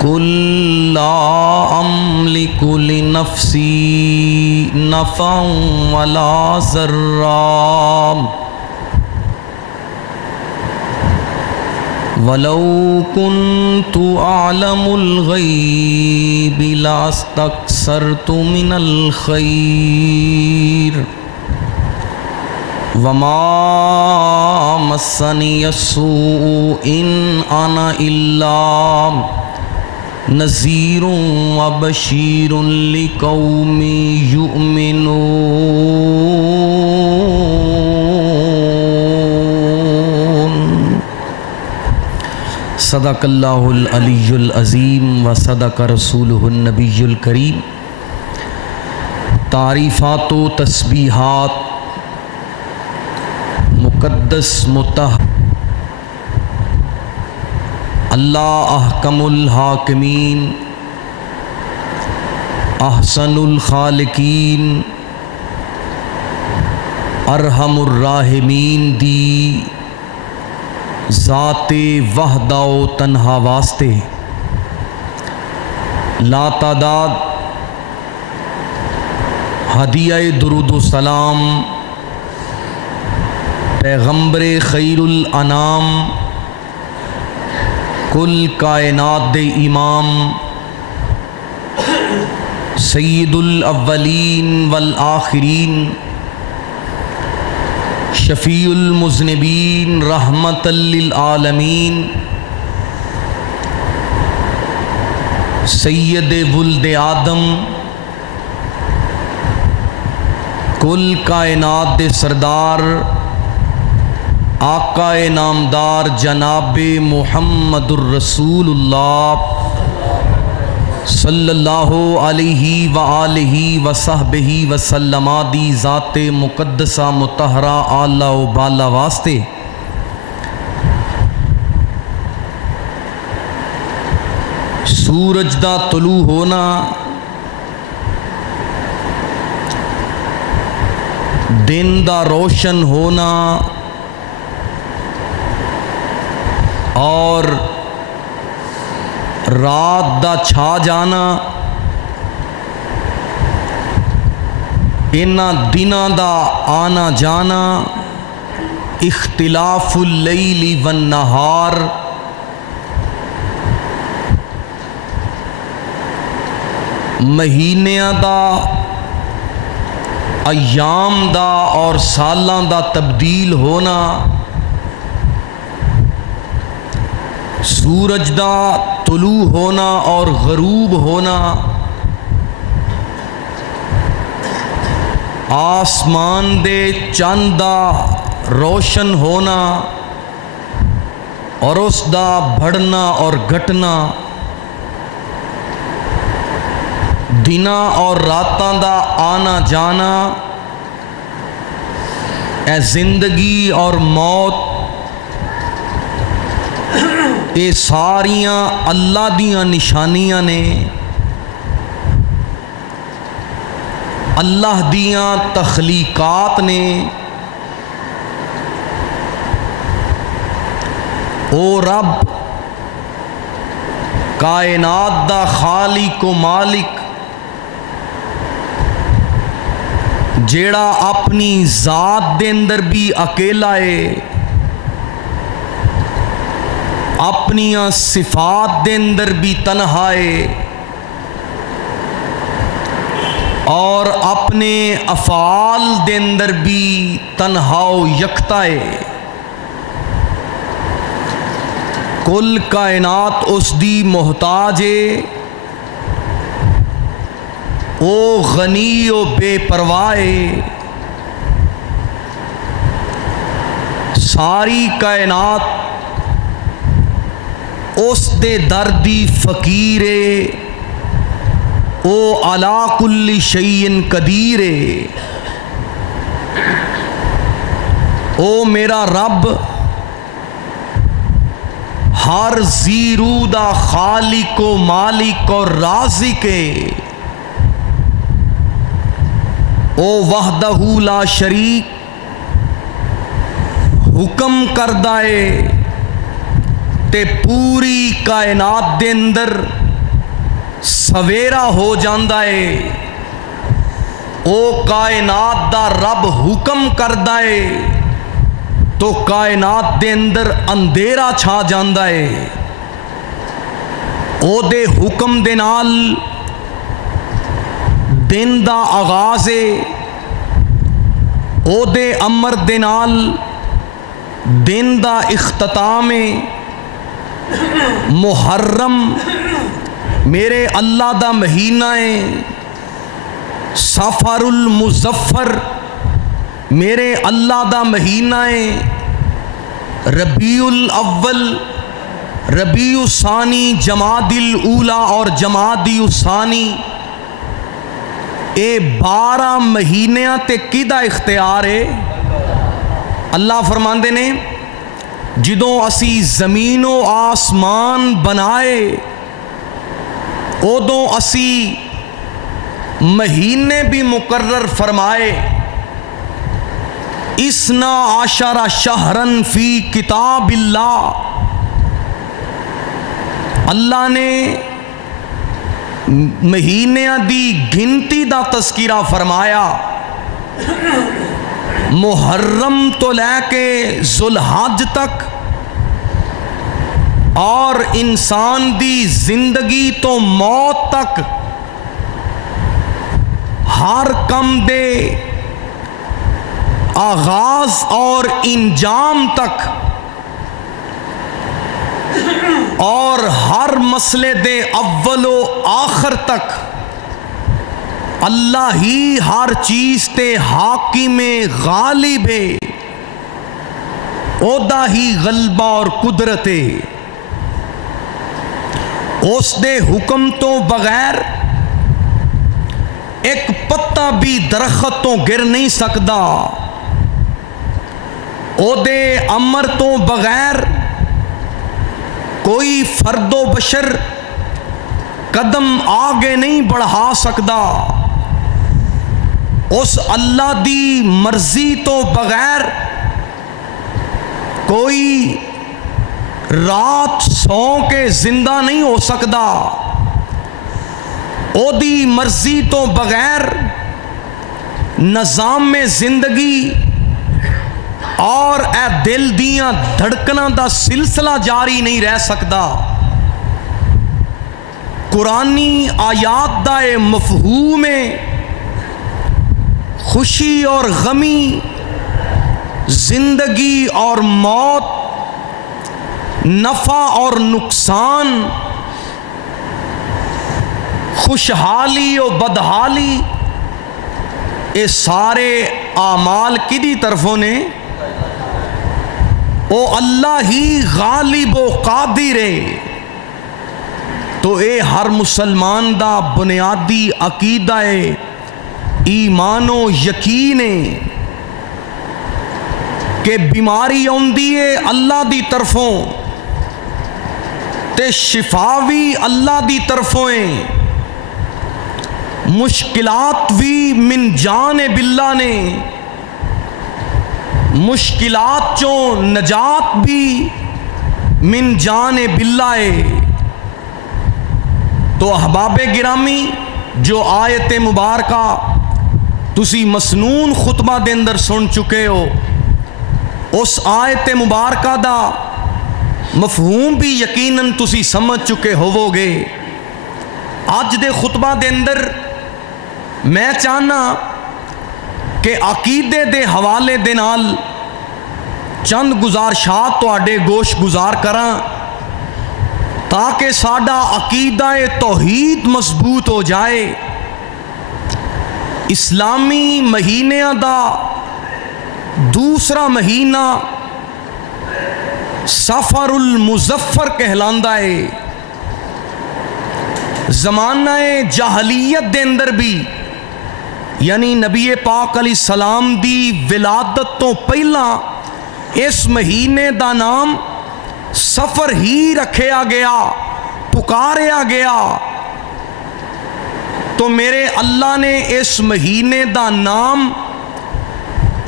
قل لا أملك لنفسي نفعا ولا ضرا ولو كنت أعلم الغيب لاستكثرت من الخير وما مسني السوء إن أنا إلا نذير وبشير لقوم يؤمنون صدق اللہ العلی العظیم و صدق رسولہ النبی الکریم۔ تعریفات و تسبیحات مقدس مطہر اللہ احکم الحاکمین احسن الخالقین ارحم الراحمین دی ذات وحدہ و تنہا واسطے لا تعداد ہدیہ درود و سلام پیغمبر خیر الانام کل کائنات دے امام سید الاولین والآخرین شفیع المذنبین رحمت للعالمین سید ولد آدم کل کائنات دے سردار آقا نامدار جناب محمد الرسول اللہ صلی اللہ علیہ وآلہ وصحبہ وسلم دی ذات مقدسہ مطہرہ اعلی و بالا واسطے سورج دا طلوع ہونا دن دا روشن ہونا اور رات دا چھا جانا انہاں دناں دا آنا جانا اختلاف اللیل والنہار مہینیاں دا ایام دا اور سالاں دا تبدیل ہونا سورج دا طلوع ہونا اور غروب ہونا آسمان دے چاند دا روشن ہونا اور اس دا بڑھنا اور گھٹنا دناں اور راتاں دا آنا جانا اے زندگی اور موت یہ ساریاں اللہ دیاں نشانیاں نے اللہ دیاں تخلیقات نے او رب کائنات دا خالق و مالک جیڑا اپنی ذات دے اندر بھی اکیلا ہے اپنیاں صفات دے اندر بھی تنہا ہے اور اپنے افعال دے اندر بھی تنہا و یکتا ہے کل کائنات اس دی محتاج ہے او غنی و بے پرواہ ہے ساری کائنات اس دے دردی فقیر او علا کل شیء قدیر او میرا رب ہر زیرو دا خالق و مالک اور رازق او وحدہ لا شریک حکم کردہ تے پوری کائنات دے اندر سویرا ہو جاندا ہے، او کائنات دا رب حکم کردا ہے تو کائنات دے اندر اندھیرا چھا جاندا ہے۔ او دے حکم دے نال دن دا آغاز ہے، او دے امر دے نال دن دا اختتام ہے۔ محرم میرے اللہ دا مہینہ ہے، صفر المظفر میرے اللہ دا مہینہ ہے، ربیع الاول، ربیع الثانی، جمادی الاولی اور جمادی الثانی، اے 12 مہینیاں تے کیدا اختیار ہے؟ اللہ فرماندے نے جدوں اسی زمین و آسمان بنائے ادوں اسی مہینے بھی مقرر فرمائے۔ اسنا عشر شہرن فی کتاب اللہ، اللہ نے مہینیاں دی گنتی دا تذکرہ فرمایا، محرم تو لے کے ذوالحج تک، اور انسان دی زندگی تو موت تک ہر کم دے آغاز اور انجام تک اور ہر مسئلے دے اول و آخر تک اللہ ہی ہر چیز تے حاکم غالب ہے، اودا ہی غلبہ اور قدرت ہے۔ اس دے حکم تو بغیر ایک پتا بھی درخت تو گر نہیں سکتا، او دے امر تو بغیر کوئی فرد و بشر قدم آگے نہیں بڑھا سکتا، اس اللہ دی مرضی تو بغیر کوئی رات سو کے زندہ نہیں ہو سکتا، او دی مرضی تو بغیر نظام زندگی اور اے دل دیاں دھڑکناں دا سلسلہ جاری نہیں رہ سکتا۔ قرآنی آیات دا مفہوم خوشی اور غمی، زندگی اور موت، نفع اور نقصان، خوشحالی و بدحالی، یہ سارے اعمال کدی طرفوں نے؟ او اللہ ہی غالب و قادر ہے۔ تو اے ہر مسلمان دا بنیادی عقیدہ ہے، ایمان و یقین ہے کہ بیماری آندی ہے اللہ دی طرفوں تے شفا بھی اللہ دی طرفوں ہیں، مشکلات بھی من جانب اللہ نے، مشکلات چوں نجات بھی من جانب اللہ ہے۔ تو احباب گرامی، جو آیت مبارکہ تسی مسنون خطبہ دے اندر سن چکے ہو، اس آیت مبارکہ دا مفہوم بھی یقیناً تسی سمجھ چکے ہوو گے۔ آج دے خطبہ دے اندر میں چاہنا کہ عقیدے دے حوالے دے نال چند گزارشات تواڈے گوش گزار کراں تاکہ ساڈا عقیدہ توحید مضبوط ہو جائے۔ اسلامی مہینیاں دا دوسرا مہینہ صفر المظفر کہلاندا ہے۔ زمانہ جاہلیت دے اندر بھی، یعنی نبی پاک علیہ السلام دی ولادت تو پہلا اس مہینے دا نام سفر ہی رکھیا گیا، پکاریا گیا۔ تو میرے اللہ نے اس مہینے دا نام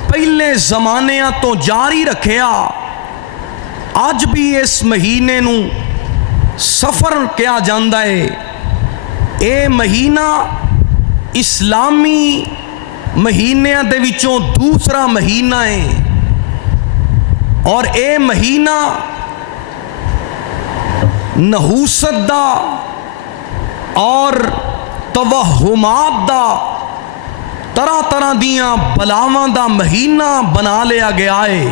پہلے زمانیاں تو جاری رکھیا، آج بھی اس مہینے نو سفر کیا جاندا ہے۔ اے مہینہ اسلامی مہینیاں دے وچوں دوسرا مہینہ ہے، اور اے مہینہ نحوست دا اور توہمات دا، طرح طرح دیاں بلاواں دا مہینہ بنا لیا گیا ہے۔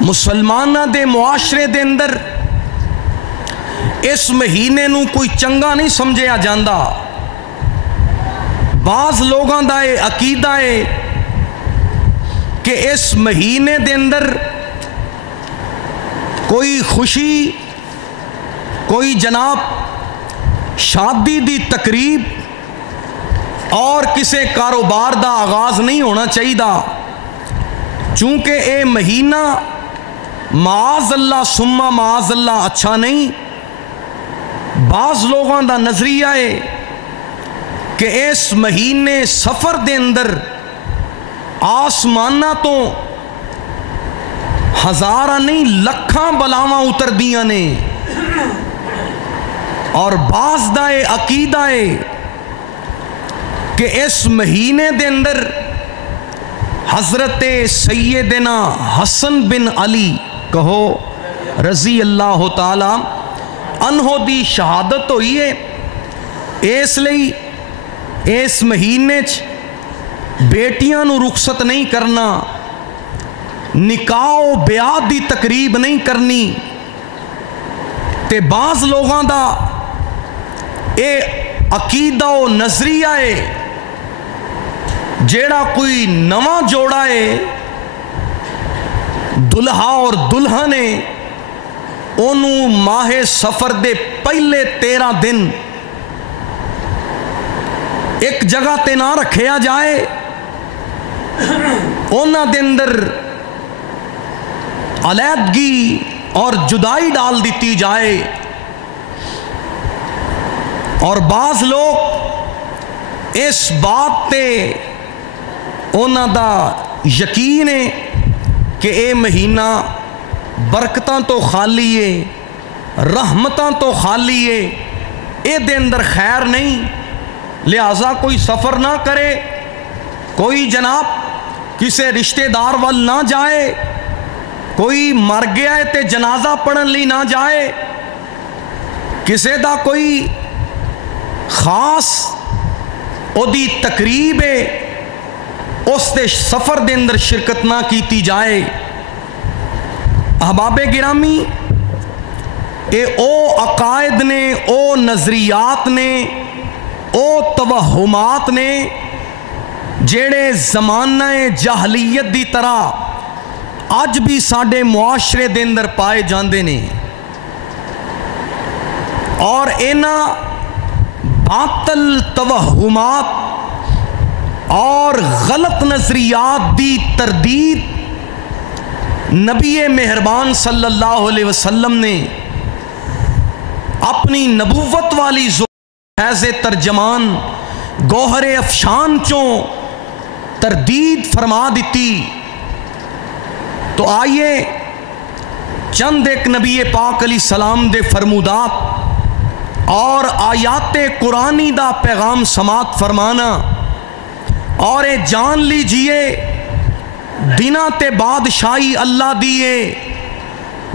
مسلمانہ دے معاشرے دے اندر اس مہینے نو کوئی چنگا نہیں سمجھیا جاندا۔ بعض لوگاں دا یہ عقیدہ ہے کہ اس مہینے دے اندر کوئی خوشی، کوئی جناب شادی دی تقریب اور کسے کاروبار دا آغاز نہیں ہونا چاہیے، چونکہ اے مہینہ معاذ اللہ ثم معاذ اللہ اچھا نہیں۔ بعض لوگوں دا نظریہ ہے کہ اس مہینے سفر دے اندر آسمانہ تو ہزاراں نہیں لکھاں بلاواں اتر دیاں نے، اور بعض دا عقیدہ ہے کہ اس مہینے دے اندر حضرت سیدنا حسن بن علی کہو رضی اللہ تعالی عنہ دی شہادت ہوئی ہے، اس لئی اس مہینے بیٹیاں نو رخصت نہیں کرنا، نکاح و بیاہ دی تقریب نہیں کرنی۔ تے بعض لوگاں دا اے عقیدہ و نظریہ ہے جیڑا کوئی نواں جوڑا ہے دلہا اور دلہن ہے، انہوں ماہ سفر دے پہلے 13 دن ایک جگہ تے نہ رکھیا جائے، انہاں دے اندر علیحدگی اور جدائی ڈال دیتی جائے۔ اور بعض لوگ اس بات تے انہاں دا یقین ہے کہ اے مہینہ برکتاں تو خالی ہے، رحمتاں تو خالی ہے، اے دے اندر خیر نہیں، لہٰذا کوئی سفر نہ کرے، کوئی جناب کسے رشتہ دار وال نہ جائے، کوئی مر گیا ہے تے جنازہ پڑھن لی نہ جائے، کسے دا کوئی خاص او دی تقریب ہے اس دے سفر دے اندر شرکت نہ کیتی جائے۔ احباب گرامی، اے او عقائد نے، او نظریات نے، او توہمات نے جیڑے زمانہ جاہلیت دی طرح اج بھی ساڈے معاشرے دے اندر پائے جاندے نے، اور انہاں باطل توہمات اور غلط نظریات دی تردید نبی مہربان صلی اللہ علیہ وسلم نے اپنی نبوت والی فیض ترجمان گوہر افشان چوں تردید فرما دیتی۔ تو آئیے چند ایک نبی پاک علیہ السلام دے فرمودات اور آیات قرآنی دا پیغام سماعت فرمانا، اور اے جان لیجئے دنہ تے بادشاہی اللہ دیے،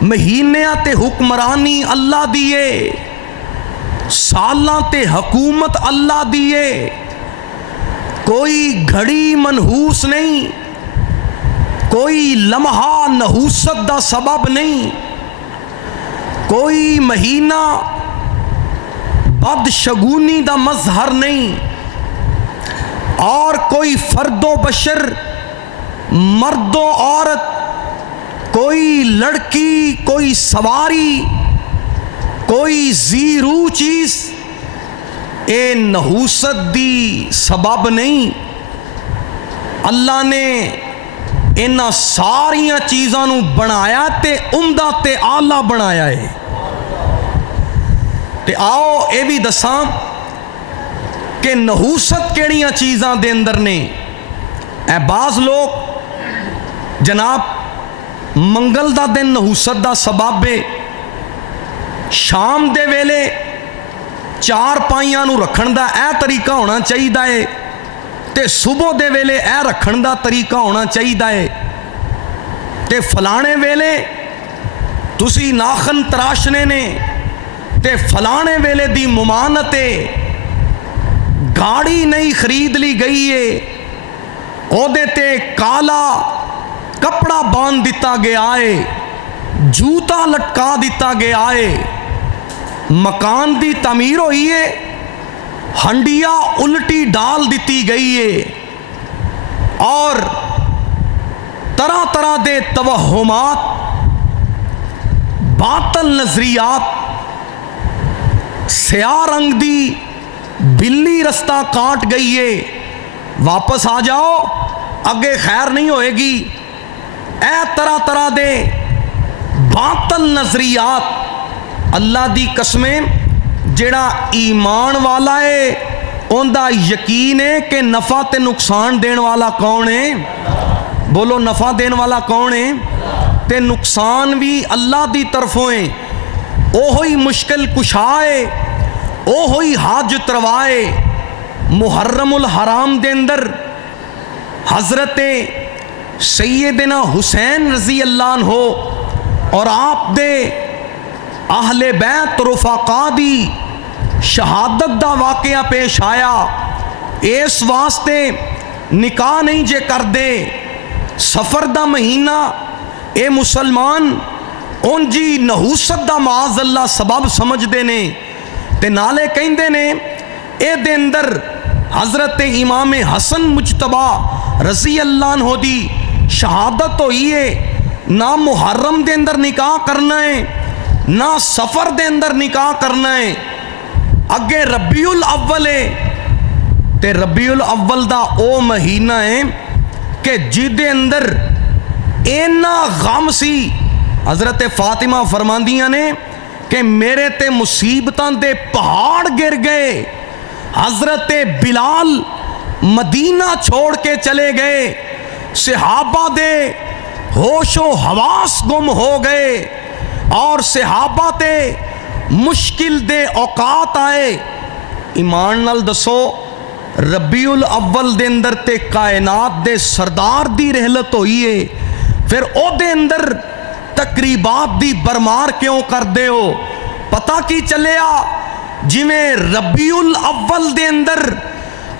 مہینیاں تے حکمرانی اللہ دیے، سالاں تے حکومت اللہ دیے، کوئی گھڑی منحوس نہیں، کوئی لمحہ نحوست دا سبب نہیں، کوئی مہینہ بدشگونی دا مظہر نہیں، اور کوئی فرد و بشر، مرد و عورت، کوئی لڑکی، کوئی سواری، کوئی زیرو چیز اے نحوست دی سبب نہیں۔ اللہ نے انہاں ساریاں چیزاں نو بنایا تے عمدہ تے اعلیٰ بنایا ہے۔ تے آؤ اے بھی دساں کہ نحوست کیڑیاں چیزاں دے اندر نے۔ اے بعض لوگ جناب منگل دا دن نحوست دا سبب ہے، شام دے ویلے चार पाइयां नूं रखण दा यह तरीका होना चाहिए है, ते सुबह दे वेले यह रखण दा तरीका होना चाहिए है, ते फलाने वेले तुसी नाखन तराशने ने, ते फलाने वेले दी मुमानत है, गाड़ी नहीं खरीद ली गई है, ओदे ते काला कपड़ा बांध दिता गया है, जूता लटका दिता गया है, मकान दी तमीर होई है, हंडिया उल्टी डाल दी गई है, और तरह तरह दे तवहुमात, बातल नजरियात, स्याह रंग दी बिल्ली रास्ता काट गई है, वापस आ जाओ अगे खैर नहीं होएगी। ए तरह तरह दे बातल नजरियात, अल्लाह दी कसमें जेड़ा ईमान वाला है उनका यकीन है कि नफ़ा ते नुकसान देने वाला कौन है। बोलो नफ़ा देने वाला कौन है, ते नुकसान भी अल्लाह दी तरफों है। ओहो ही मुश्किल कुशा है, ओहो ही हाजत रवा है। मुहर्रमुल हराम दे अंदर हजरत सैयदना हुसैन रजी अल्लाह अन्हो और आप दे आहले बैत रुफाका दी शहादत दा वाकया पेश आया। इस वास्ते निकाह नहीं जे कर दे, सफर दा महीना ए मुसलमान उंजी नहूसत दा माज़ अल्लाह सबब समझते ने, ते नाले कहंदे ने ए दे अंदर हजरत इमाम हसन मुजतबा रजी अल्लाह अन्हो दी शहादत होई है। ना मुहर्रम दे अंदर निकाह करना है, ना सफर दे अंदर निकाह करना है। अगे रबीउल अव्वल है, ते रबीउल अव्वल दा ओ महीना है कि जिदे अंदर इन्ना गम सी। हजरत फातिमा फरमांदियां ने कि मेरे ते मुसीबतां दे पहाड़ गिर गए। हजरत बिलाल मदीना छोड़ के चले गए, सहाबा दे होशो हवास गुम हो गए, और सहाबा ते मुश्किल दे औकात आए। ईमान नाल दसो रबीउल अव्वल दे अंदर ते कायनात दे सरदार दी रहलत होई है, फिर ओदे अंदर तकरीबात दी बरमार क्यों कर दे हो। पता की चलिया जिमें रबीउल अव्वल दे अंदर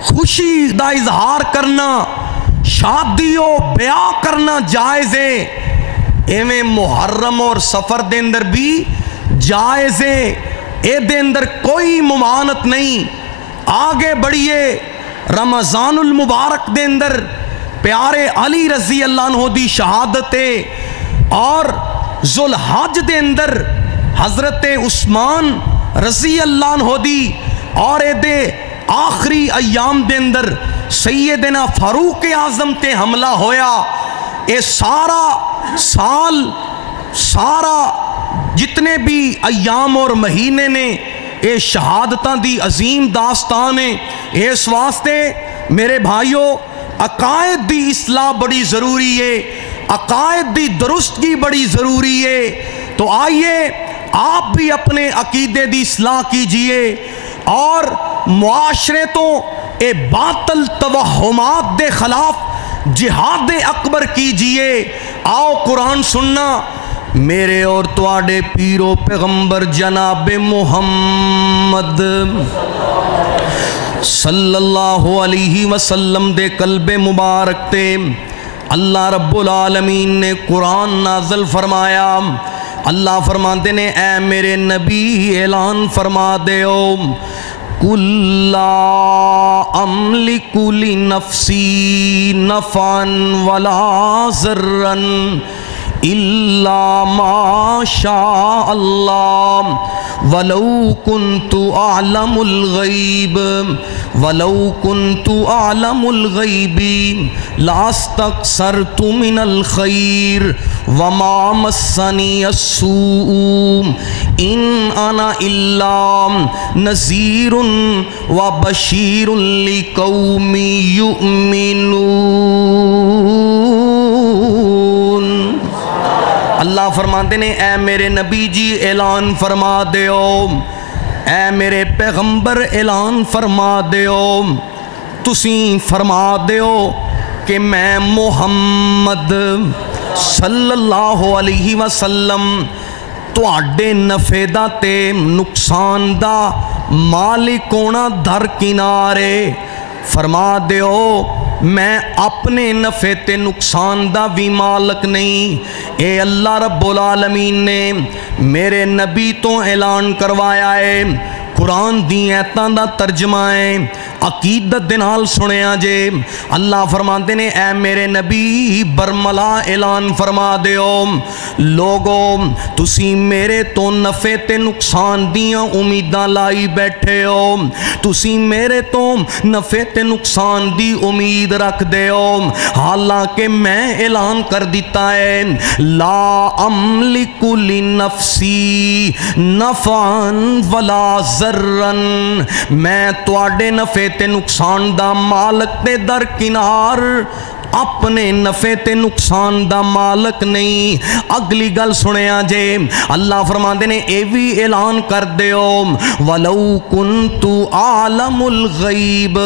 खुशी दा इजहार करना, शादियों ब्याह करना जायज़ है, एवें मुहर्रम और सफर दे अंदर भी जायज़ है। ए दे अंदर कोई मुमानत नहीं। आगे बढ़िए, रमज़ानुल मुबारक दे अंदर प्यारे अली रजी अल्लाह अन्हो दी शहादत है, और जुल्हज दे अंदर हजरत उस्मान रजी अल्लाह अन्हो दी, और ए दे आखिरी अयाम दे अंदर सैयदना फारूक आजम ते हमला होया। ये सारा साल, सारा जितने भी अयाम और महीने ने, ये शहादतां दी अजीम दास्तान है। इस वास्ते मेरे भाइयों, अकायद दी इस्लाह बड़ी ज़रूरी है, अकायद दी दुरुस्तगी बड़ी ज़रूरी है। तो आइए आप भी अपने अकीदे दी इस्लाह कीजिए, और मुआशरे तो ए बातल तवहुमात दे खिलाफ जिहाद अकबर कीजिए। आओ कुरान सुनना, मेरे और तुआडे पीरो पैगंबर जनाब मुहम्मद सल्लल्लाहु अलैहि वसल्लम दे कल्बे मुबारक ते अल्लाह रब्बुल आलमीन ने कुरान नाज़िल फरमाया। अल्लाह फरमाते ने, ऐ मेरे नबी ऐलान फरमा दे ओ, कुल्ला अमलिकु ली नफ्सी नफ़न वला ज़र्रन इल्ला माशा अल्लाह वलौ कुन्तु आलमुल गैब वलौ कुन्तु आलमुल गैबी लास्तक्सरतु मिनल खैर वमा मस्सनी अस्सू इन अना इल्ला नज़ीरुन व बशीरुन लिकौमी युमिनून। अल्लाह फरमाते ने, ऐ मेरे नबी जी ऐलान फरमा दो, اے میرے پیغمبر اعلان فرما دیو، تسی فرما دیو کہ میں محمد صلی اللہ علیہ وسلم تواڈے نفع دا تے نقصان دا مالک ہونا درکنارے، فرما دیو میں اپنے نفع تے نقصان دا بھی مالک نہیں۔ اے اللہ رب العالمین نے میرے نبی تو اعلان کروایا ہے، قرآن دی ایتاں دا ترجمہ ہے، عقیدت دے نال سنیا جے۔ اللہ فرماندے نے اے میرے نبی برملا اعلان فرما دیو، لوگو تسی میرے تو نفع تے نقصان دیاں امیداں لائی بیٹھے ہو، تسی میرے تو نفع تے نقصان دی امید رکھ دے ہو، حالانکہ میں اعلان کر دیتا ہے لا املک لنفسی نفعا ولا ضررن، میں تواڈے نفع تے نقصان دا مالک تے درکنار، اپنے نفع تے نقصان دا مالک نہیں۔ اگلی گل سنیا جے، اللہ فرماندے نے اے بھی اعلان کر دیو وَلَوْ كُنْتُ عَالَمُ الْغَيْبِ،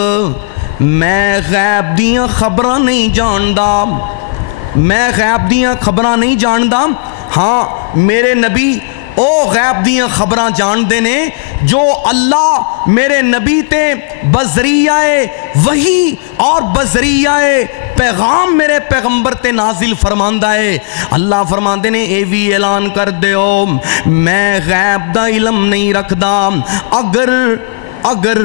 میں غیب دیاں خبراں نہیں جاندا، میں غیب دیاں خبراں نہیں جاندا، ہاں میرے نبی او غیب دیاں خبراں جان دے نے جو اللہ میرے نبی تے بذریعہ وحی اور بذریعہ پیغام میرے پیغمبر تے نازل فرماندہ ہے۔ اللہ فرماندے نے اے وی اعلان کر دیو میں غیب دا علم نہیں رکھدا، اگر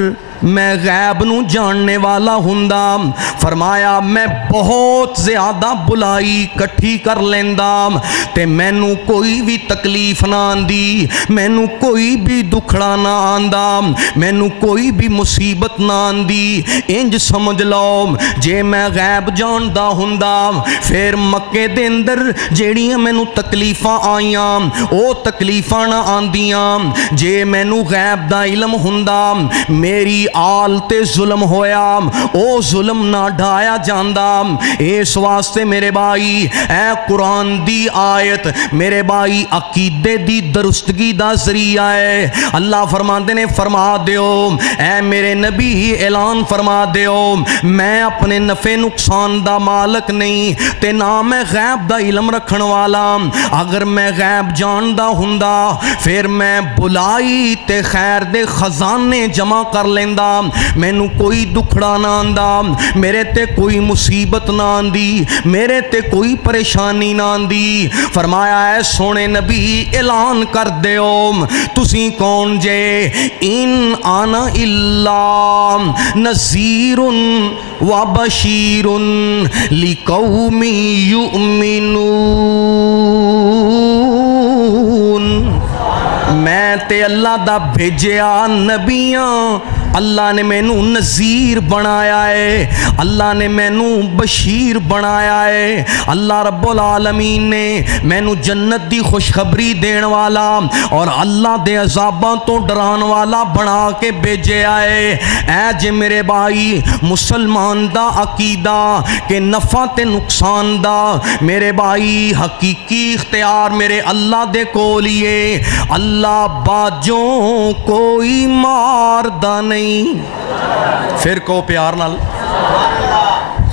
میں غیب نو جاننے والا ہوندا فرمایا میں بہت زیادہ بلائی کٹھی کر لیندام تے مینو کوئی بھی تکلیف نہ آندی، مینو کوئی بھی دکھڑا نہ آندا، مینو کوئی بھی مصیبت نہ آندی۔ انج سمجھ لو جے میں غیب جاندا ہوندا پھر مکے دے اندر جیڑیاں مینو تکلیفاں آئیاں او تکلیفاں نہ آندیاں۔ جے مینو غیب دا علم ہوندا میری آل تے ظلم ہویا او ظلم نہ ڈھایا جاندا۔ اس واسطے میرے بھائی اے قرآن دی آیت میرے بھائی عقیدے دی درستگی دا ذریعہ ہے۔ اللہ فرماندے نے فرما دیو اے میرے نبی اعلان فرما دیو میں اپنے نفع نقصان دا مالک نہیں تے نہ میں غیب دا علم رکھن والا، اگر میں غیب جاندا ہوندا پھر میں بلائی تے خیر دے خزانے جمع کر لیندا، مینو کوئی دکھڑا نہ آندا، میرے تے کوئی مصیبت نہ آندی، میرے تے کوئی پریشانی نہ آندی۔ فرمایا اے سونے نبی اعلان کر دیو تسی کون جے، ان انا الا نذیر و بشیر لقوم یؤمنون، میں تے اللہ دا بھیجیا نبیاں، اللہ نے مینو نذیر بنایا ہے، اللہ نے مینو بشیر بنایا ہے، اللہ رب العالمین نے مینو جنت دی خوشخبری دین والا اور اللہ دے عذاباں تو ڈران والا بنا کے بھیجے آئے۔ اے جے میرے بھائی مسلمان دا عقیدہ کہ نفع تے نقصان دا میرے بھائی حقیقی اختیار میرے اللہ دے کولیے، اللہ باجوں کوئی ماردہ نہیں۔ پھر کو پیار نال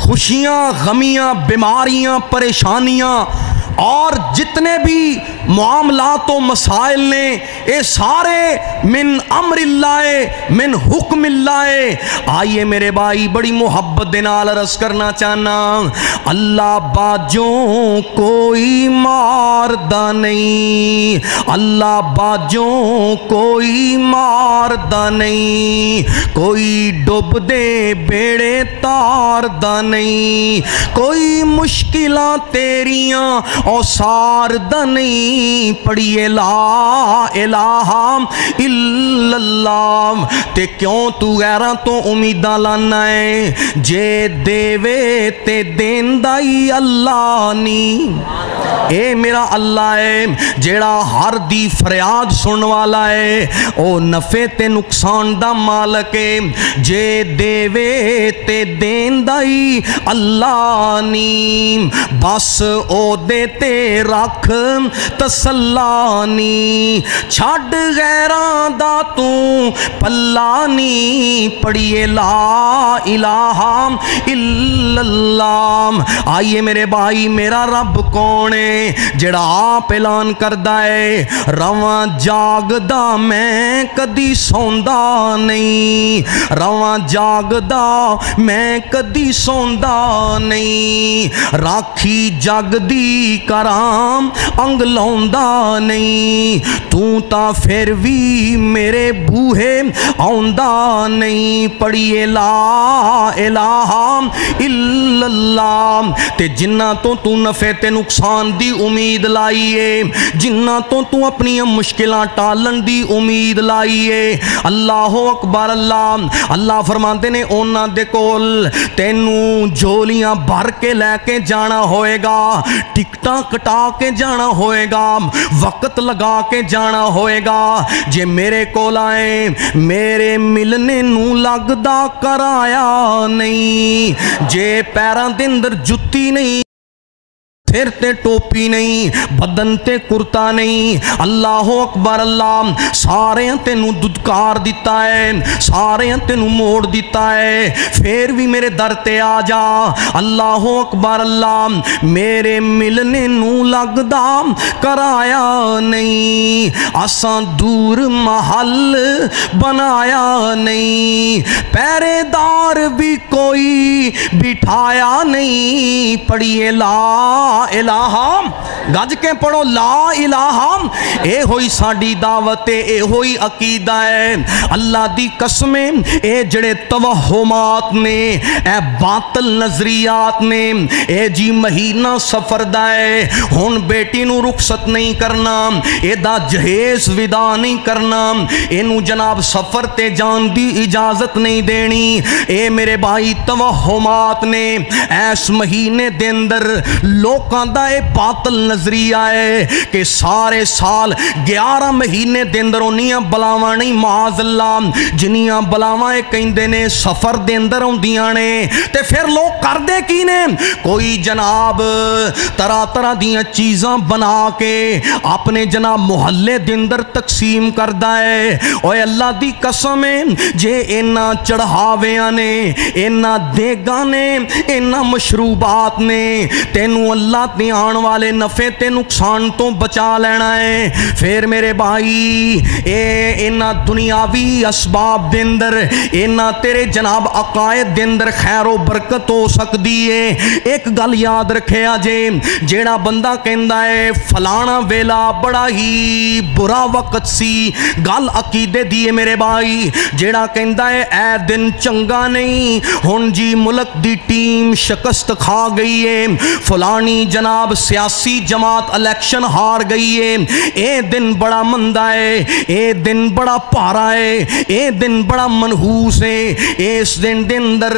خوشیاں غمیاں بیماریاں پریشانیاں اور جتنے بھی معاملات و مسائل نے اے سارے من امر اللہ من حکم اللہ۔ آئیے میرے بھائی بڑی محبت دینال عرض کرنا چاہنا اللہ باجوں کوئی ماردہ نہیں، اللہ باجوں کوئی ماردہ نہیں، کوئی ڈوب دے بیڑے تاردہ نہیں، کوئی مشکلہ تیریاں اوسار دا نہیں، پڑھیے لا الہ الا اللہ تے کیوں تو غیرہ تو امیدہ لانا ہے، جے دیوے تے دین دائی اللہ نہیں۔ اے میرا اللہ ہے جیڑا ہر دی فریاد سن والا ہے، او نفع تے نقصان دا مالک ہے، جے دیوے تے دین دائی اللہ نیم، بس او دے تے رکھ تسلانی، چھڑ غیران دا تو پلانی، پڑھیے لا الہ الا اللہ۔ آئیے میرے بھائی، میرا رب کون ہے؟ جڑا آپ اعلان کردہ ہے رواں جاگدہ میں کدی سوندا نہیں، رواں جاگدہ میں کدی سوندا نہیں، راکھی جگ دی کرام انگ لوندا نہیں، تو تا پھر بھی میرے بوہے آوندا نہیں، پڑھیے لا الہ الا اللہ۔ تے جنہ تو نفع تے نقصان دی امید لائیے، جنہ تو اپنی مشکلات ٹالن دی امید لائیے، اللہ اکبر اللہ۔ اللہ فرماتے نے اونا دے کول تینوں جھولیاں بھر کے لے کے جانا ہوئے گا، ٹکٹاں کٹا کے جانا ہوئے گا، وقت لگا کے جانا ہوئے گا، جے میرے کول آئے میرے ملنے نو لگدا کرایا نہیں، جے پیران دے اندر جتی نہیں، پھر تے ٹوپی نہیں، بدن تے کرتا نہیں، اللہ اکبر اللہ، سارے تینوں ددکار دیتا ہے، سارے تینوں موڑ دیتا ہے، پھر بھی میرے در تے آ جا، اللہ اکبر اللہ، میرے ملنے نو لگدا کرایا نہیں، اساں دور محل بنایا نہیں، پہرے دار بھی کوئی بٹھایا نہیں، پڑھیے لا الہ، گج کے پڑھو لا الہ، اے ہوئی ساڑی دعوت، اے ہوئی عقیدہ ہے۔ اللہ دی قسمیں اے جڑے توہمات نے، اے باطل نظریات نے، اے جی مہینہ سفر دائے، ہون بیٹی نو رخصت نہیں کرنا، اے دا جہیز ودا نہیں کرنا، اے نو جناب سفر تے جان دی اجازت نہیں دینی، اے میرے بھائی توہمات نے ایس مہینے دے اندر لوگ دا اے باطل نظریہ ہے کہ سارے سال 11 مہینے دے اندر انیاں بلاواں نہیں، معاذ اللہ جنیاں بلاواں کہندے نے سفر دے اندر ہوندیاں نے، تے پھر لوگ کر دے کی نے، کوئی جناب طرح طرح دیاں چیزاں بنا کے اپنے جناب محلے دے اندر تقسیم کردہ ہے۔ اوے اللہ دی قسم ہے جے اینا چڑھاویاں نے، اینا دیگاں نے، اینا مشروبات نے، تینوں اللہ تے آن والے نفع تے نقصان تو بچا لینا ہے، پھر میرے بھائی اینا دنیاوی اسباب دے اندر، اینا تیرے جناب عقائد دے اندر خیر و برکت ہو سکتی ہے۔ ایک گل یاد رکھے آجے، جیڑا بندہ کہندا ہے فلانا ویلا بڑا ہی برا وقت سی، گل عقیدے دیئے میرے بھائی، جیڑا کہندا ہے اے دن چنگا نہیں، ہن جی ملک دی ٹیم شکست کھا گئی ہے، فلانی جناب سیاسی جماعت الیکشن ہار گئی ہے، اے دن بڑا مندہ ہے، اے دن بڑا پارا ہے، اے دن بڑا منحوس ہے، اس دن دن در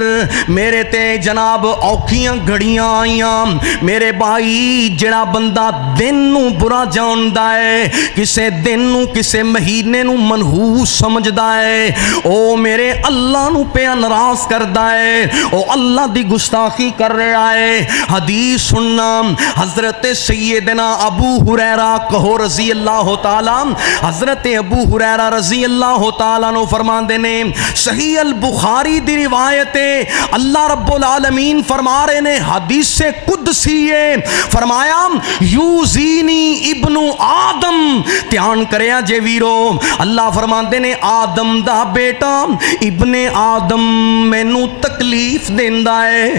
میرے تے جناب اوکھیاں گھڑیاں آئیاں، میرے بھائی جڑا بندہ دن نو برا جاندہ ہے، کسے دن نو کسے مہینے نو منحوس سمجھدہ ہے، او میرے اللہ نو پہ ناراض کردہ ہے، او اللہ دی گستاخی کر رہا ہے۔ حدیث سننا حضرت سیدنا ابو ہریرہ کہو رضی اللہ تعالیٰ، حضرت ابو ہریرہ رضی اللہ تعالیٰ نو فرمان دینے، صحیح البخاری دی روایت ہے، اللہ رب العالمین فرما رہے نے، حدیث قدسی ہے، فرمایا یوزینی ابن آدم، تیان کریا جے ویرو، اللہ فرمان دینے آدم دا بیٹا ابن آدم مینو تکلیف دیندہ ہے،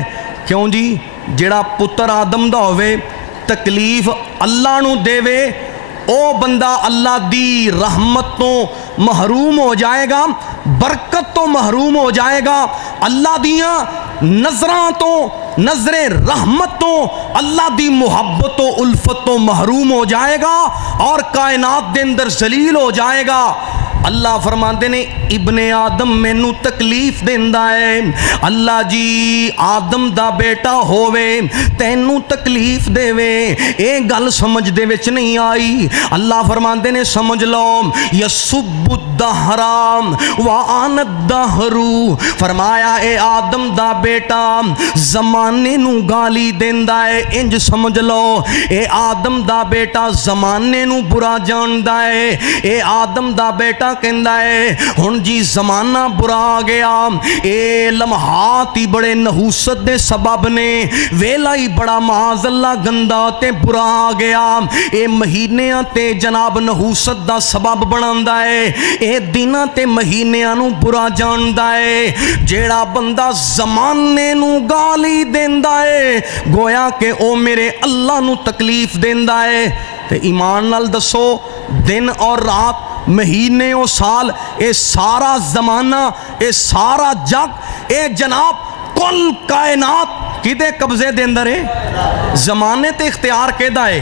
کیوں جی؟ جڑا پتر آدم دا ہوئے تکلیف اللہ نو دے وے، او بندہ اللہ دی رحمت تو محروم ہو جائے گا، برکت تو محروم ہو جائے گا، اللہ دیاں نظران تو نظر رحمت تو اللہ دی محبت و الفت تو محروم ہو جائے گا، اور کائنات دے اندر ذلیل ہو جائے گا۔ اللہ فرماندے نے ابن آدم مینوں تکلیف دیندا ہے، اللہ جی آدم دا بیٹا ہووے تینوں تکلیف دے وے، اے گل سمجھ دے وچ نہیں آئی۔ اللہ فرماندے نے سمجھ لو یسب الدہر وآن الدہر، فرمایا اے آدم دا بیٹا زمانے نو گالی دیندا ہے، انج سمجھ لو اے آدم دا بیٹا زمانے نو برا جاندا ہے، اے آدم دا بیٹا کہندا ہے ہن جی زمانہ برا آ گیا، اے لمحات ہی بڑے نحوست دے سبب نے، ویلا ہی بڑا معاذ اللہ گندا تے برا آ گیا، اے مہینیاں تے جناب نحوست دا سبب بناندا ہے، اے دناں تے مہینیاں نو برا جاندا ہے۔ جیڑا بندہ زمانے نو گالی دیندا ہے گویا کہ او میرے اللہ نو تکلیف دیندا ہے۔ تے ایمان نال دسو دن اور رات مہینے اور سال اے سارا زمانہ اے سارا جگ اے جناب کل کائنات کدے قبضے دے اندر ہے؟ زمانے تے اختیار کیدا ہے،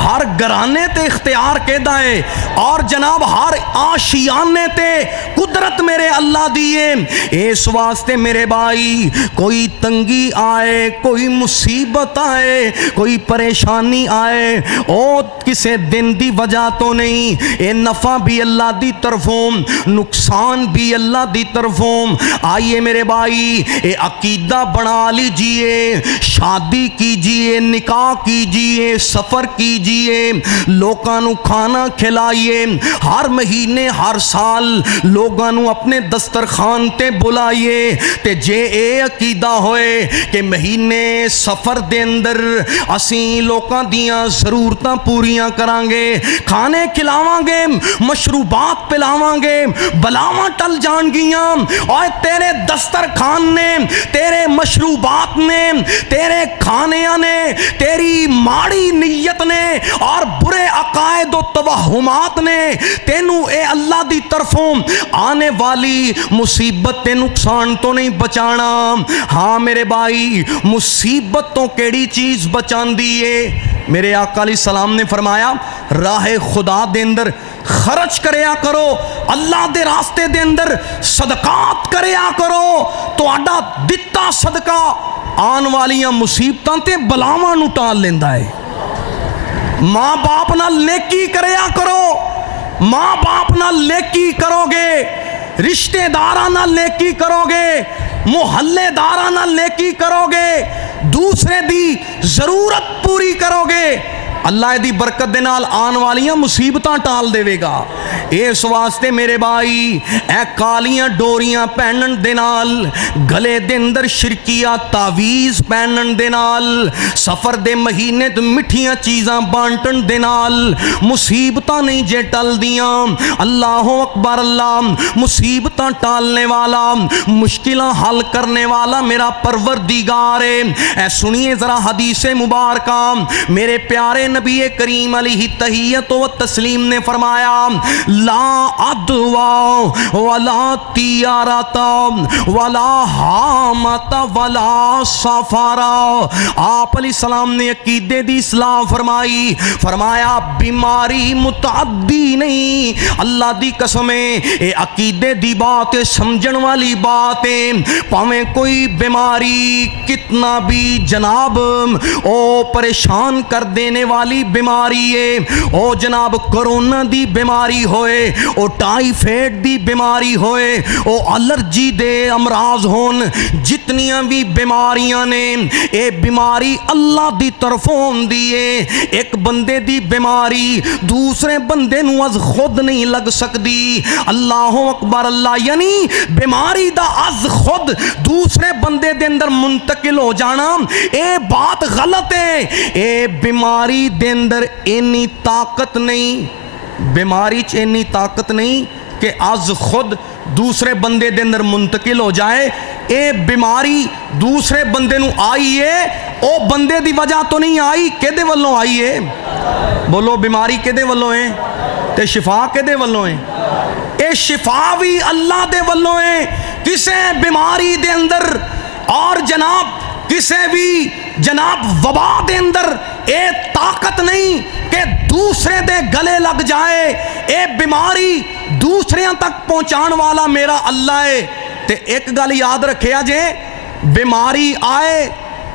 ہر گرانے تے اختیار کیدا ہے، اور جناب ہر آشیانے تے قدرت میرے اللہ دیئے۔ اس واسطے میرے بھائی کوئی تنگی آئے، کوئی مصیبت آئے، کوئی پریشانی آئے، او کسے دن دی وجہ تو نہیں، اے نفع بھی اللہ دی طرفوں، نقصان بھی اللہ دی طرفوں۔ آئیے میرے بھائی اے عقیدہ بنا لیجئے، شادی کیجئے، نکاح کیجئے، سفر کیجئے، لوگاں نو کھانا کھلائیے، ہر مہینے ہر سال لوگاں نو اپنے دسترخوان تے بلائیے، تے جے اے عقیدہ ہوئے کہ مہینے سفر دے اندر اسیں لوگاں دیاں ضرورتاں پوریاں کران گے، کھانے کھلاواں گے، مشروبات پلاواں گے، بلاواں ٹل جان گیاں، اور تیرے دسترخوان نے، تیرے مشروبات نے، تیرے کھانیاں نے، تیری ماڑی نیت نے اور برے عقائد و توہمات نے تینوں اے اللہ دی طرفوں آنے والی مصیبت تے نقصان تو نہیں بچانا۔ ہاں میرے بھائی مصیبت تو کیڑی چیز بچان دیئے؟ میرے آقا علیہ السلام نے فرمایا راہ خدا دے اندر خرچ کریا کرو، اللہ دے راستے دے اندر صدقات کریا کرو، تو آڈا دتا صدقہ آن والیاں مصیبتاں تے بلاواں نو ٹال لیندا ہے۔ ماں باپ نال نیکی کریا کرو، ماں باپ نال نیکی کرو گے، رشتہ داراں نال نیکی کرو گے، محلے داراں نال نیکی کرو گے، دوسرے دی ضرورت پوری کرو گے، اللہ دی برکت دے نال آن والیاں مصیبتاں ٹال دے گا۔ اس واسطے میرے بھائی اے کالیاں ڈوریاں پہنن دے نال، گلے دے اندر شرکیہ تعویز پہنن دے نال، سفر دے مہینے تے مٹھیاں چیزاں بانٹن دے نال مصیبتاں نہیں جے ٹل دیاں۔ اللہ اکبر، اللہ مصیبتاں ٹالنے والا، مشکلیں حل کرنے والا میرا پروردگار ہے۔ اے سنیے ذرا حدیث مبارکہ، میرے پیارے نبی کریم علیہ تحیت و تسلیم نے فرمایا لا عدوا ولا تیارتا ولا حامتا ولا سفارا۔ آپ علیہ السلام نے عقیدے دی اصلاح فرمائی، فرمایا بیماری متعدی نہیں، اللہ دی قسمیں اے عقیدے دی بات سمجھن والی بات ہے، پاویں کوئی بیماری کتنا بھی جناب او پریشان کر دینے والی بیماری ہے، او جناب کرونا دی بیماری ہوئے، او ٹائیفائیڈ دی بیماری ہوئے، او الرجی دے امراض ہون، جتنیاں بھی بیماریاں نے اے بیماری اللہ دی طرفوں دیئے۔ ایک بندے دی بیماری دوسرے بندے نو از خود نہیں لگ سکتی، اللہ اکبر، اللہ یعنی بیماری دا از خود دوسرے بندے دے اندر منتقل ہو جانا اے بات غلط ہے۔ اے بیماری دے اندر اینی طاقت نہیں، بیماری چ اینی طاقت نہیں کہ از خود دوسرے بندے دے اندر منتقل ہو جائے۔ اے بیماری دوسرے بندے نو آئی ہے، او بندے دی وجہ تو نہیں آئی، کدے والوں آئی ہے؟ بولو بیماری کدے والوں ہے تے شفا کدے والوں ہے؟ اے شفا بھی اللہ دے والوں ہے۔ کسے بیماری دے اندر اور جناب کسے بھی جناب وبا دے اندر اے طاقت نہیں کہ دوسرے دے گلے لگ جائے۔ اے بیماری دوسریاں تک پہنچان والا میرا اللہ ہے۔ تے ایک گل یاد رکھیا جے، بیماری آئے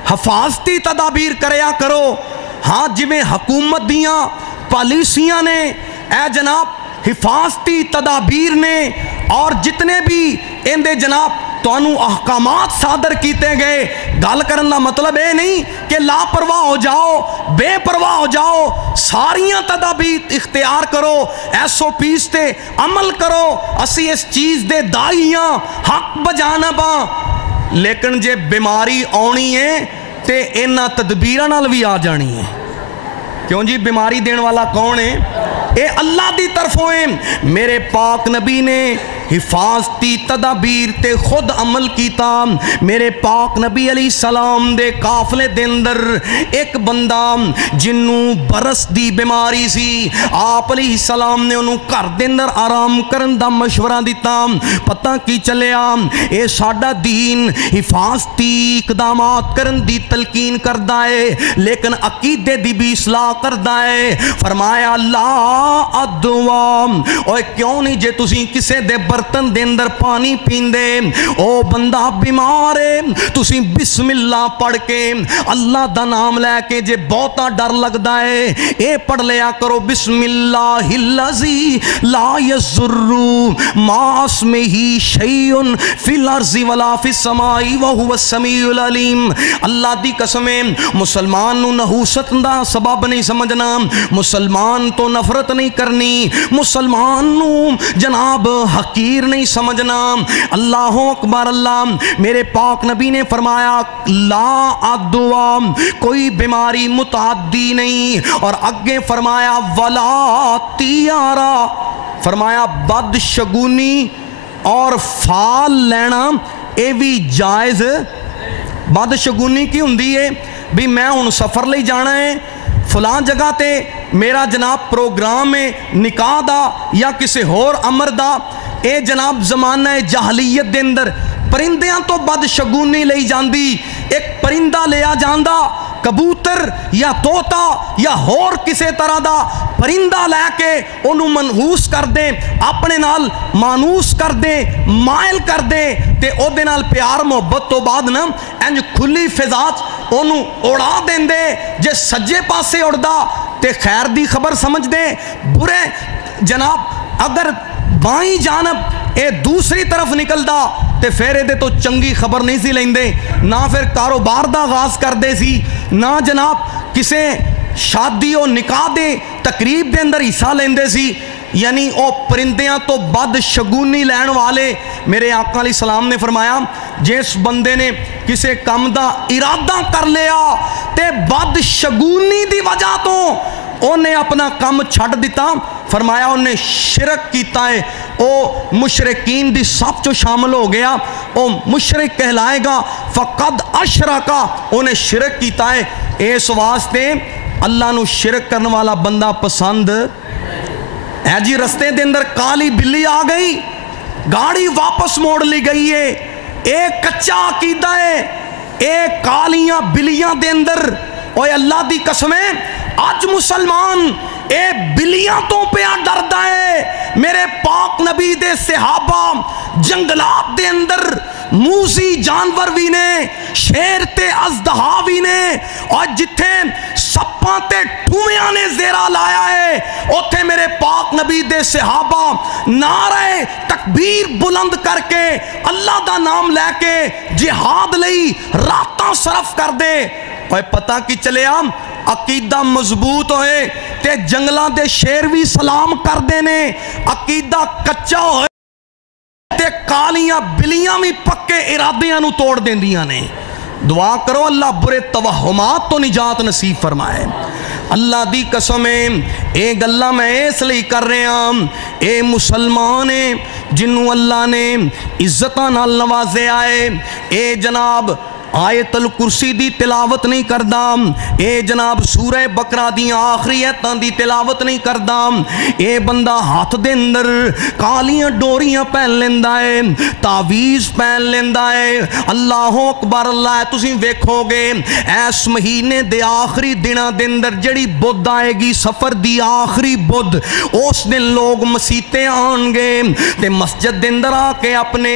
حفاظتی تدابیر کریا کرو۔ ہاں جویں حکومت دیاں پالیسیاں نے، اے جناب حفاظتی تدابیر نے، اور جتنے بھی اندے جناب توانو احکامات صادر کیتے گئے، گل کرن دا مطلب اے نہیں کہ لاپرواہ ہو جاؤ، بے پرواہ ہو جاؤ، ساریاں تدابیر اختیار کرو، SOPs تے عمل کرو، اسی اس چیز دے دائیاں حق بجانباں، لیکن جے بیماری آنی ہے تے انہاں تدبیراں نال بھی آ جانی ہے۔ کیوں جی؟ بیماری دین والا کون ہے؟ اے اللہ دی طرفوں ہے۔ میرے پاک نبی نے حفاظتی تدابیر تے خود عمل کیتا۔ میرے پاک نبی علیہ السلام دے قافلے دے اندر ایک بندہ جنوں برس دی بیماری سی، آپ علیہ السلام نے انہوں گھر دے اندر آرام کرن دا مشورہ دیتا۔ پتہ کی چلیا، اے ساڈا دین حفاظتی اقدامات کرن دی تلقین کردا ہے، لیکن عقیدے دی بھی اصلاح کردا ہے۔ فرمایا لا ادوام، اوے کیوں نہیں جے تسی کسے دے برتن دے اندر پانی پیندے، او بندہ بیمار ہے، تسی بسم اللہ پڑھ کے اللہ دا نام لے کے، جے بہتا ڈر لگدا ہے اے پڑھ لیا کرو، بسم اللہ الذی لا یضر مع اسمہ شیء فی الارض ولا فی السماء وہو السمیع العلیم۔ اللہ دی قسمیں مسلمان نو نحوست دا سبب نہیں سمجھنا، مسلمان تو نفرت نہیں کرنی، مسلمان نو جناب حقیر نہیں سمجھنا۔ اللہ اکبر اللہ۔ میرے پاک نبی نے فرمایا لا ادوا، کوئی بیماری متعدی نہیں، اور آگے فرمایا ولا تیارا، فرمایا بد شگونی اور فال لینا اے بھی جائز۔ بد شگونی کی ہوندی ہے بھی میں ہن سفر لئی جانا ہے فلاں جگہ تے، میرا جناب پروگرام ہے نکاح دا یا کسی ہور امر دا، اے جناب زمانہ جاہلیت دے اندر پرندیاں تو بد شگونی لئی جاندی، ایک پرندہ لیا جاندہ، کبوتر یا طوطا یا ہور کسی طرح دا پرندہ لے کے انہوں منحوس کر دیں، اپنے نال مانوس کر دیں، مائل کر دیں، تے او دے نال پیار محبت تو بعد نا انج کھلی فضاج انہوں اڑا دیں دے، جے سجے پاسے اڑدا تے خیر دی خبر سمجھ دیں، برے جناب اگر بائیں جانب اے دوسری طرف نکل دا تے پھر دے تو چنگی خبر نہیں سی لیندے، نہ پھر کاروبار دا آغاز کر دے سی، نہ جناب کسے شادی و نکاح دے تقریب دے اندر حصہ لیندے سی۔ یعنی او پرندیاں تو بد شگونی لین والے، میرے آقا علیہ السلام نے فرمایا جس بندے نے کسے کم دا ارادہ کر لیا تے بد شگونی دی وجہ تو انہیں اپنا کم چھٹ دیتا، فرمایا انہیں شرک کیتا ہے، او مشرکین دی سب چو شامل ہو گیا، او مشرک کہلائے گا، فقد اشرکا، انہیں شرک کیتا ہے۔ اس واسطے اللہ نو شرک کرنے والا بندہ پسند ہے جی۔ رستے دے اندر کالی بلی آ گئی، گاڑی واپس موڑ لی گئی ہے، ایک کچا عقیدہ ہے، ایک کالیاں بلیاں دے اندر، اوے اللہ دی قسمیں آج مسلمان اے بلیاں تو پیا ڈردا ہے۔ میرے پاک نبی دے صحابہ جنگلات دے اندر موزی جانور بھی نے، شیر تے ازدہا بھی نے، اور جتھے سپاں تے ٹھومیاں نے زیرہ لایا ہے اوتھے میرے پاک نبی دے صحابہ نعرہ تکبیر بلند کر کے اللہ دا نام لے کے جہاد لئی راتاں صرف کر دے۔ اور پتہ کی چلے عقیدہ مضبوط ہوئے تے جنگلاں دے شیر بھی سلام کر دینے، عقیدہ کچا ہوئے تے کالیاں بلیاں بھی پکے ارادیاں نو توڑ دیندیاں نے۔ دعا کرو اللہ برے توہمات تو نجات نصیب فرمائے۔ اللہ دی قسمیں اے گلہ میں اس لئے کر رہے ہیں، اے مسلمان جنہوں اللہ نے عزتاں نال نوازے آئے، اے جناب آیت الکرسی دی تلاوت نہیں کردا، اے جناب سورہ بقرہ دی آخری ایتاں دی تلاوت نہیں کردا، اے بندہ ہاتھ دے اندر کالیاں ڈوریاں پہن لیندا ہے، تعویز پہن لیندا ہے۔ اللہ اکبر، اللہ تسی ویکھو گے اس مہینے دے آخری دناں دے اندر جڑی بدھ آئے گی، سفر دی آخری بدھ، اس دن لوگ مسیتے آن گے تے مسجد دے اندر آ کے اپنے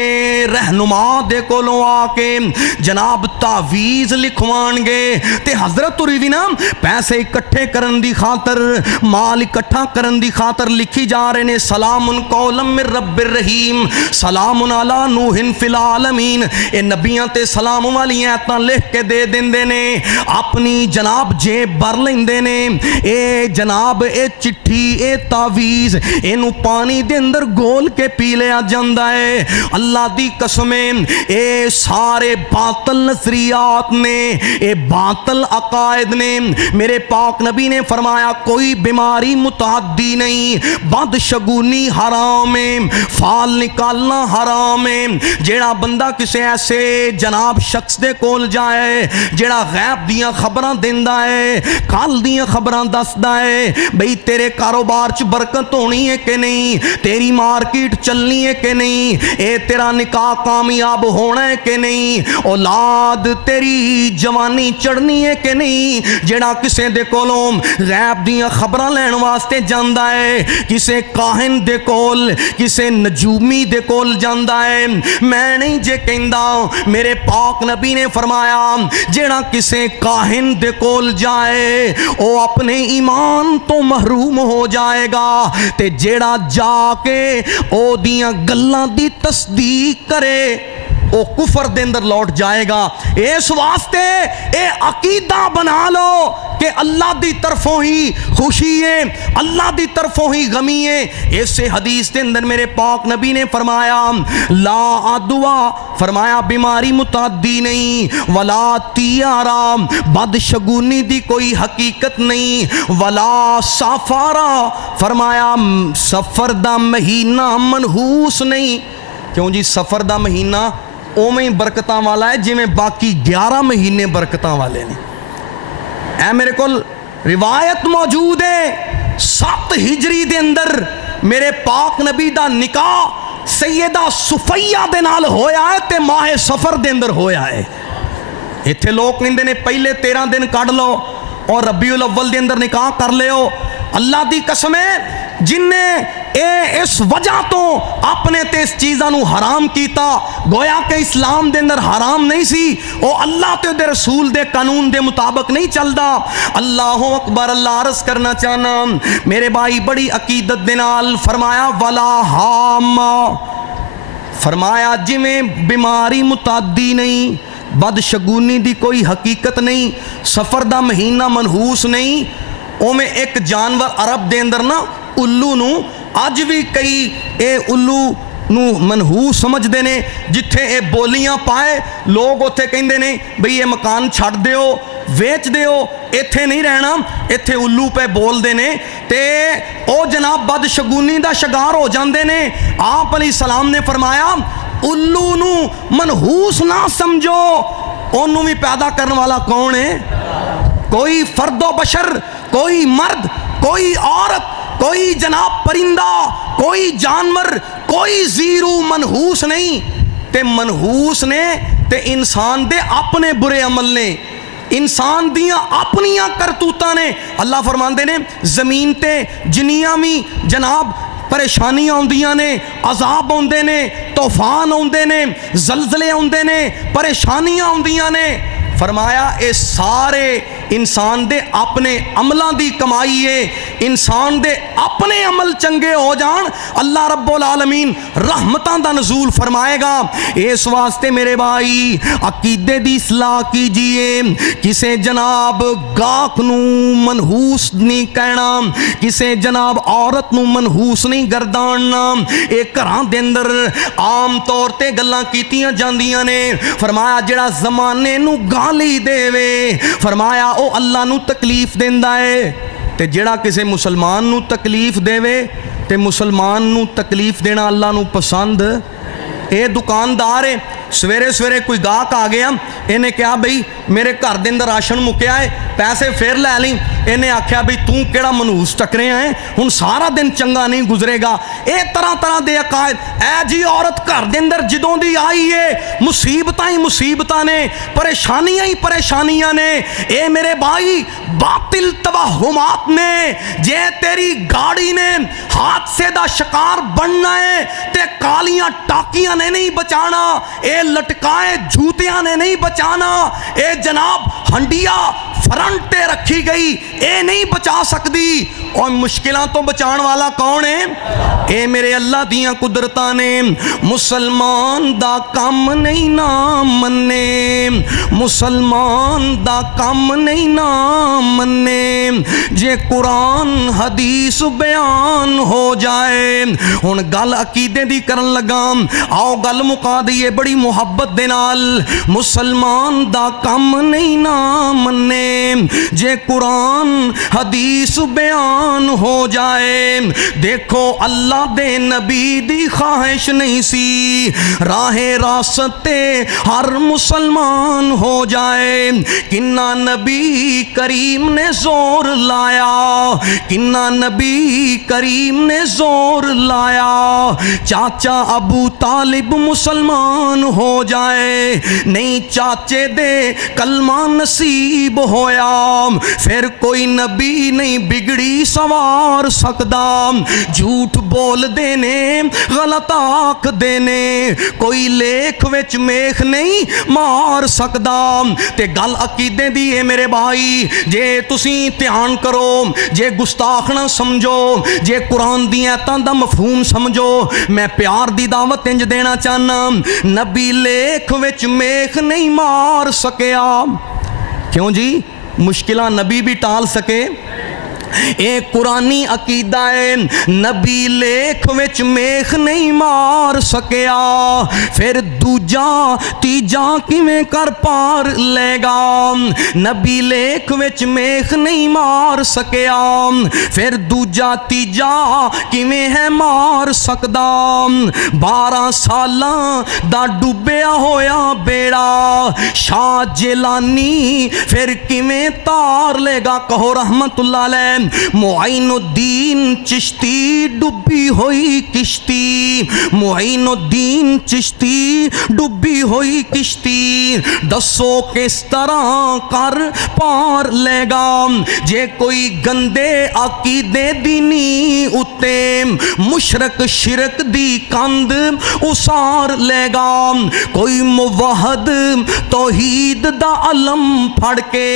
رہنما دے کولوں آ کے جناب تعویز لکھوان گے تے حضرت ریوی نا پیسے اکٹھے کرن دی خاطر، مال اکٹھا کرن دی خاطر لکھی جا رہے نے سلام قولا من رب الرحیم، سلام علی نوح فی العالمین۔ اے نبیاں تے سلام والی ایتاں لکھ کے دے دیندے نے، اپنی جناب جیب بھر لیندے نے۔ اے جناب اے چٹھی اے تعویز اینو پانی دے اندر گول کے پی لیا جاندا ہے۔ اللہ دی قسمیں اے سارے باطل نظریات نے، اے باطل عقائد نے۔ میرے پاک نبی نے فرمایا کوئی بیماری متعدی نہیں، بد شگونی حرام ہے، فال نکالنا حرام ہے۔ جیڑا بندہ کسے ایسے جناب شخص دے کول جائے جیڑا غیب دیاں خبراں دیندا ہے، کل دیاں خبراں دسدا ہے، بھئی تیرے کاروبار چ برکت ہونی ہے کہ نہیں، تیری مارکیٹ چلنی ہے کہ نہیں، اے تیرا نکاح کامیاب ہونا ہے کہ نہیں، اولاد تیری جوانی چڑھنی ہے کہ نہیں۔ جیڑا کسے دے کولوں غیب دیاں خبراں لین واسطے جاندا ہے، کسے کاہن دے کول، کسے نجومی دے کول جاندا ہے، میں نہیں جے کہندا، میرے پاک نبی نے فرمایا جیڑا کسے کاہن دے کول جائے او اپنے ایمان تو محروم ہو جائے گا، تے جیڑا جا کے او دیاں گلاں دی تصدیق کرے او کفر دے اندر لوٹ جائے گا۔ اس واسطے اے عقیدہ بنا لو کہ اللہ دی طرفوں ہی خوشی ہے، اللہ دی طرفوں ہی غمی ہے۔ اس حدیث دے اندر میرے پاک نبی نے فرمایا لا عدوا، فرمایا بیماری متعدی نہیں، ولا تیارا، بد شگونی دی کوئی حقیقت نہیں، ولا سافارا، فرمایا سفر دا مہینہ منحوس نہیں۔ کیوں جی سفر دا مہینہ اومیں برکتاں والا ہے جی میں باقی 11 مہینے برکتاں والے نے۔ اے میرے کول روایت موجود ہے 7 ہجری دے اندر میرے پاک نبی دا نکاح سیدہ صفیہ دے نال ہویا ہے تے ماہ سفر دے اندر ہویا ہے۔ ایتھے لوگ کہندے نے پہلے 13 دن کڈ لو اور ربیع الاول دے اندر نکاح کر لیو۔ اللہ دی قسم ہے جن نے اس وجہ تو اپنے تے اس چیزاں نو حرام کیتا، گویا کہ اسلام دے اندر حرام نہیں سی، او اللہ تے دے رسول دے قانون دے مطابق نہیں چلدا۔ اللہ اکبر، اللہ عرض کرنا چاہنا میرے بھائی بڑی عقیدت دے نال فرمایا ولا حام، فرمایا جی میں بیماری متعدی نہیں، بد شگونی دی کوئی حقیقت نہیں، سفر دا مہینہ منحوس نہیں۔ او میں ایک جانور عرب دے اندر نا الو نو اج بھی کئی اے الو نو منحوس سمجھ دینے، جتھے اے بولیاں پائے لوگ اتھے کہندے نے بھئی یہ مکان چھڑ دیو ویچ دیو، ایتھے نہیں رہنا، ایتھے الو پہ بول دینے تے او جناب بد شگونی دا شگار ہو جاندے نے۔ آپ علیہ السلام نے فرمایا الو نو منحوس نہ سمجھو، انہوں بھی پیدا کرنے والا کون ہے؟ کوئی فرد و بشر، کوئی مرد، کوئی عورت، کوئی جناب پرندہ، کوئی جانور، کوئی زیرو منحوس نہیں۔ تے منحوس نے تے انسان دے اپنے برے عمل نے، انسان دیاں اپنیاں کرتوتاں نے۔ اللہ فرماندے نے زمین تے جنیاں بھی جناب پریشانیاں ہوندیاں نے، عذاب ہوندے نے، طوفان ہوندے نے، زلزلے ہوندے نے، پریشانیاں ہوندیاں نے۔ فرمایا اے سارے انسان دے اپنے عملان دی کمائی ہے، انسان دے اپنے عمل چنگے ہو جان اللہ رب العالمین رحمتان دا نزول فرمائے گا۔ اس واسطے میرے بھائی عقیدے دی اصلاح کیجئے، کسے جناب گاک نو منحوس نہیں کہنا، کسے جناب عورت نو منحوس نہیں گرداننا۔ ایک گھران دے اندر عام طور تے گلاں کیتیاں جاندیاں نے، فرمایا جڑا زمانے نو گالی دے وے، فرمایا او اللہ نو تکلیف دیندا ہے، تے جڑا کسے مسلمان نو تکلیف دے وے تے مسلمان نو تکلیف دینا اللہ نو پسند۔ اے دکاندار ہے सवेरे सवेरे कोई गाहक आ गया, इन्हें कहा बई मेरे घर के अंदर राशन मुक्या है, पैसे फिर लै ली। इन्हें आख्या बई तू केड़ा मनूस टकरिया है, हुण सारा दिन चंगा नहीं गुजरेगा। ये तरह तरह के अकायद। ऐ जी औरत घर के अंदर जदों दी आई है, मुसीबत ही मुसीबत ने, परेशानियां ही परेशानियां ने। ये मेरे भाई बातिल तवहुमात ने। जे तेरी गाड़ी ने हादसे का शिकार बनना है ते कालियां टाकियां ने नहीं बचाना, ये लटकाए जूतियां ने नहीं बचाना, ये जनाब हंडिया फ्रंट ते रखी गई ये नहीं बचा सकती। और मुश्किलों तो बचाने वाला कौन है? ये मेरे अल्लाह दियां कुदरतां ने। मुसलमान दा काम नहीं ना मन्ने, मुसलमान दा काम नहीं ना मन्ने, जे कुरान हदीस बयान हो जाए। हुण गल अकीदे दी करन लगा, आओ गल मुका दईए बड़ी मुहब्बत दे नाल। मुसलमान दा काम नहीं ना मन्ने, जे कुरान हदीस बयान हो जाए। देखो अल्लाह दे नबी दी ख्वाहिश नहीं सी, राहे रास्ते हर मुसलमान हो जाए। किन्ना नबी करीम ने जोर लाया, किन्ना नबी करीम ने जोर लाया, चाचा अबू तालिब मुसलमान हो जाए। नहीं चाचे दे कलमा नसीब होया, फिर कोई नबी नहीं बिगड़ी सवार सकदा। झूठ बोल देने गलत आख देने, कोई लेख विच मेख नहीं मार सकदा। ते गल अकीदे दी है मेरे भाई, जे तुसी ध्यान करो, जे गुस्ताख ना समझो, जे कुरान दी आयतां दा मफहूम समझो। मैं प्यार दी दावत इंज देना चाहना, नबी लेख विच मेख नहीं मार सकिया। क्यों जी? मुश्किलां नबी भी टाल सके। एक कुरानी अकीदा है, नबी लेख विच मेख नहीं मार सकिया, फिर दूजा तीजा किवें कर पार लेगा। नबी लेख विच मेख नहीं मार सकिया, फिर दूजा तीजा किवें है मार सकदा। 12 सालां दा डुबिया होया बेड़ा, शाह जिलानी फिर किवें तार लेगा। कहो रहमतुल्लाह अलैह। मुइनुद्दीन चिश्ती डुबी हुई किश्ती, मुइनुद्दीन चिश्ती डुबी हुई किश्ती, दसो किस तरह कर पार लेगा। जे कोई गंदे अकीदे दी नींह उत्ते मुशरक शिरक दी कंध उसार लेगा। कोई मुवहद तौहीद दा अलम फड़ के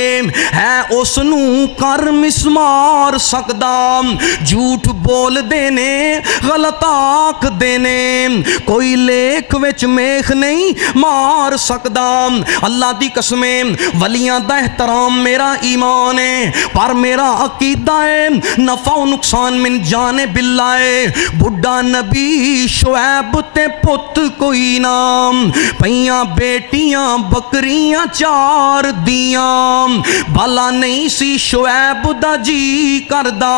है उसनू कर मिसमार सकदा। झूठ बोल देने गलत आख देने, कोई लेख विच मेख नहीं मार सकदा। अल्लाह दी कसमें वलियां दा एहतराम मेरा ईमान है, पर मेरा अकीदा है नफा नुकसान मिन जाने बिल्लाए। बुढ़ा नबी शुएब ते पुत कोई नाम, पईयां बेटियां बकरियां चार दियां, भला नहीं सी शुएब दा जी करदा,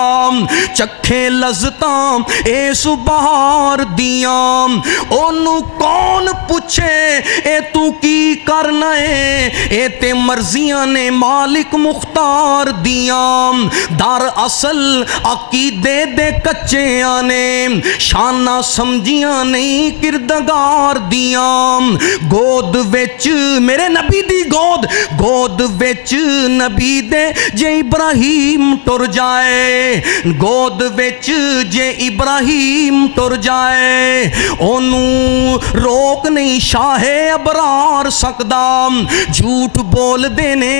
चखे लज़तां इस बहार दियां। ओनू कौन पूछे ए तू की करना है, ए ते मर्जियां ने मालिक मुख्तार दियां। दर असल अकीदे दे कच्चियां ने शाना समझियां नहीं किरदगार दियां। गोद विच मेरे नबी दी गोद, गोद विच नबी दे जे इब्राहिम टुर जाए, गोद विच जे इब्राहिम टुर जाए, ओनू रोक नहीं शाहे अबरार सकदा। झूठ बोल देने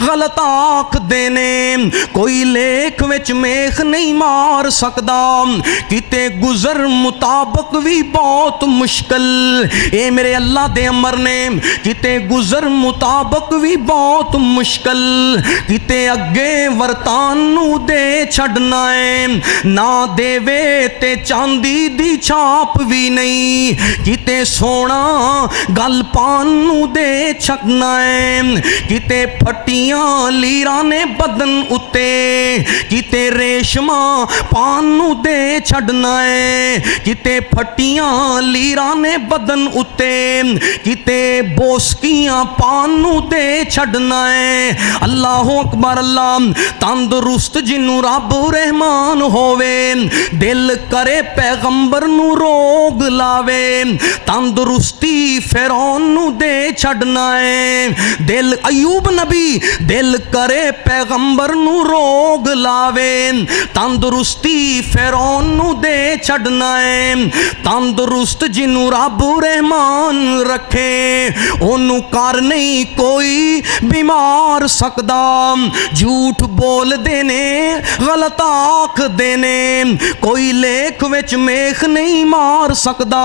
गलत आख देने, कोई लेख विच मेख नहीं मार सकदा। किते गुजर मुताबक भी बहुत मुश्किल, ए मेरे अल्लाह दे अमर ने, किते गुजर मुताबक भी बहुत मुश्किल। किते अगे वरतान नू दे छड़ना है, ना देवे ते चांदी दी छाप भी नहीं। किते सोना गल पान नू दे छड़ना है, किते फटियां लीरा ने बदन उत्ते, किते रेशमा पान नू دے چھڑنا ہے کتے پھٹیاں لیرانے بدن اتے کتے بوسکیاں پانو دے چھڑنا ہے اللہ اکبر اللہ تندرست جنو رب رحمان ہووے دل کرے پیغمبر نو روگ لاوے تندرستی فرعون نو دے چھڑنا ہے دل ایوب نبی دل کرے پیغمبر نو روگ لاوے تندرستی فرعون نو دے چھڑنا ہے تندرست جنو رب رحمان رکھے انو کر نہیں کوئی بیمار سکدا جھوٹ بول دینے غلط آنکھ دینے کوئی لیکھ وچ میخ نہیں مار سکدا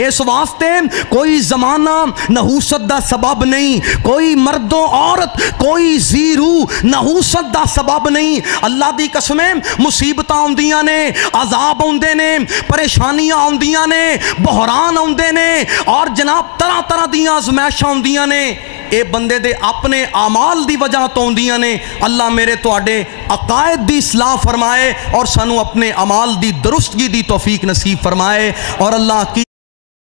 اس واسطے کوئی زمانہ نحوست دا سبب نہیں کوئی مرد و عورت کوئی زیرو نحوست دا سبب نہیں اللہ دی قسمیں مصیبتاں ہوندیاں نے عذاب ہوندے نے پریشانیاں ہوندیاں نے بحران ہوندے نے اور جناب طرح طرح دیاں آزمائشاں ہوندیاں نے اے بندے دے اپنے اعمال دی وجہ تو ہوندیاں نے اللہ میرے تواڈے عقائد دی اصلاح فرمائے اور سانو اپنے اعمال دی درستگی دی توفیق نصیب فرمائے اور اللہ کی